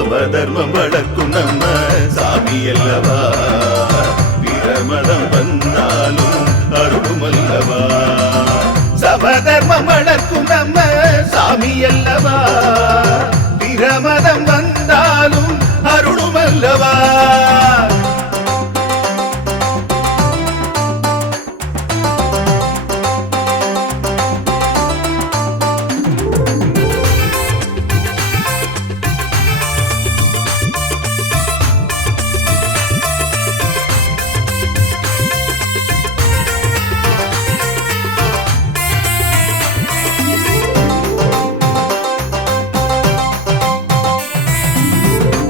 சமதர்மம் வளர்க்கும் நம்ம சாமி அல்லவா? பிரமதம் வந்தாலும் அருளும் அல்லவா? சமதர்மம் வளர்க்கும் நம்ம சாமி அல்லவா? பிரமதம் வந்தாலும் அருளும் அல்லவா?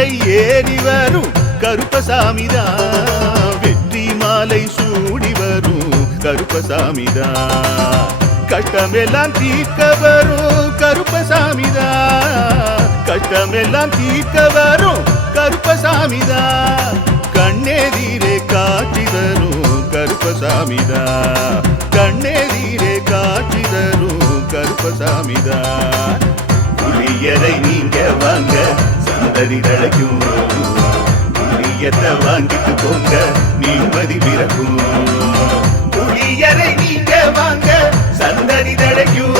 குதிரை ஏறி வரும். கருப்பசாமிதா வெற்றி மாலை சூடி வரும். கருப்பசாமிதா கஷ்டமெல்லாம் தீர்க்க வரும். கருப்பசாமிதா கஷ்டமெல்லாம் தீர்க்க வரும். கருப்பசாமிதான் கண்ணெதிரே காட்சி தரும். கருப்பசாமிதான் கண்ணெதிரே காட்சி தரும். கருப்பசாமிதா புளியரை நீங்க வாங்க. சந்ததி தழைக்கும் புளியத்தை வாங்கிட்டு போங்க நிம்மதி பிறக்கும். புளியரை நீங்க வாங்க சந்ததி தழைக்கும்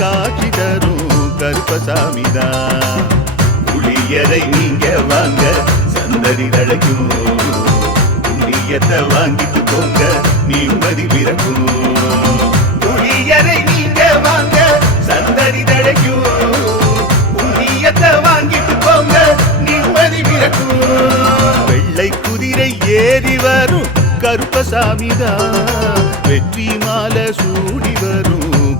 காட்சி தரும் கருப்பசாமிதா. புளியரை நீங்க வாங்க சந்ததி தழைக்கும் புளியத்தை வாங்கிட்டு போங்க நிம்மதி பிறக்கும். புளியரை நீங்க வாங்க சந்ததி தழைக்கும் புண்ணியத்தை வாங்கிட்டு போங்க நிம்மதி பிறக்கும். வெள்ளை குதிரை ஏறி வரும் கருப்பசாமிதா. வெற்றி மாலை சூடி வரும்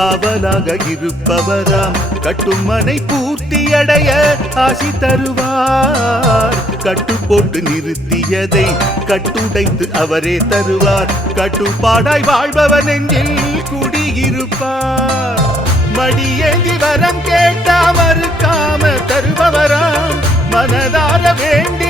காவலாக இருப்பவராம். கட்டுமனை பூர்த்தியடைய ஆசி தருவார். கட்டு போட்டு நிறுத்தியதை கட்டுடைத்து அவரே தருவார். கட்டுப்பாடாய் வாழ்பவன் நெஞ்சில் குடியிருப்பார். மடியேந்தி வரம் கேட்டா மறுக்காம தருபவராம். மனதார வேண்டி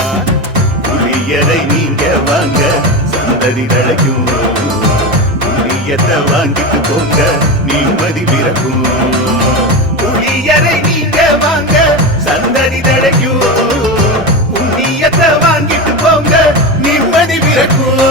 புளியரை நீங்க வாங்க சந்ததி நடக்கும் புளியத்தை வாங்கிட்டு போங்க நிம்மதி பிறக்கும். புளியரை நீங்க வாங்க சந்ததி நடக்கும் புண்ணியத்தை வாங்கிட்டு போங்க நிம்மதி பிறக்கும்.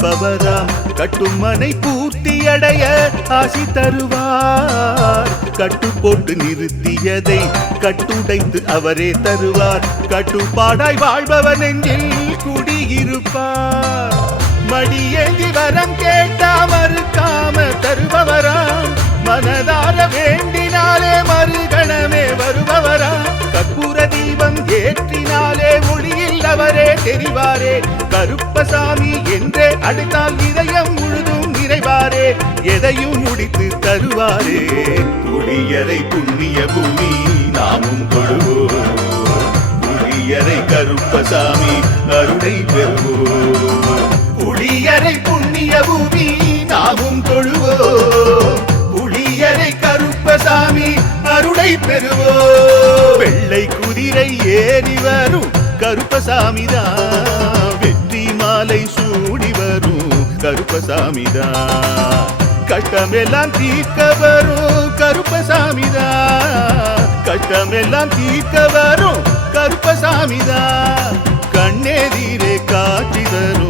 கற்பவராம். கட்டுமனை பூர்த்தி அடைய ஆசி தருவார். கட்டு போட்டு நிறுத்தியதை கட்டுடைத்து அவரே தருவார். கட்டுப்பாடாய் வாழ்பவன் நெஞ்சில் குடியிருப்பார். மடியேந்தி வரம் கேட்டா மறுக்காம தருபவரா? மனதார வேண்டினாலே மறுகணமே வருபவரா? கற்பூர தீபம் ஏற்றினாலே ஒளியில் அவரே தெரிவாரே. கருப்பசாமி என்றே அடுத்தால் இதயம் முழுதும் நிறைவாரே. எதையும் முடித்து தருவாரே. துளியரை புண்ணிய பூமி நாமும் கொள்வோம் புளியரை கருப்பசாமி அருளை பெறுவோம். புளியரை புண்ணிய பூமி நாமும் தொழுவோ. புளியரை கருப்பசாமி அருளை பெறுவோ. வெள்ளை குதிரை ஏறி வரும் கருப்பசாமிதான் வெற்றி மாலை சூடி வரும் கருப்பசாமிதான் கஷ்டமெல்லாம் தீர்க்க வரும் கருப்பசாமிதான் கஷ்டமெல்லாம் தீர்க்க வரும் கருப்பசாமிதான் கண்ணெதிரே காட்டி தரும்.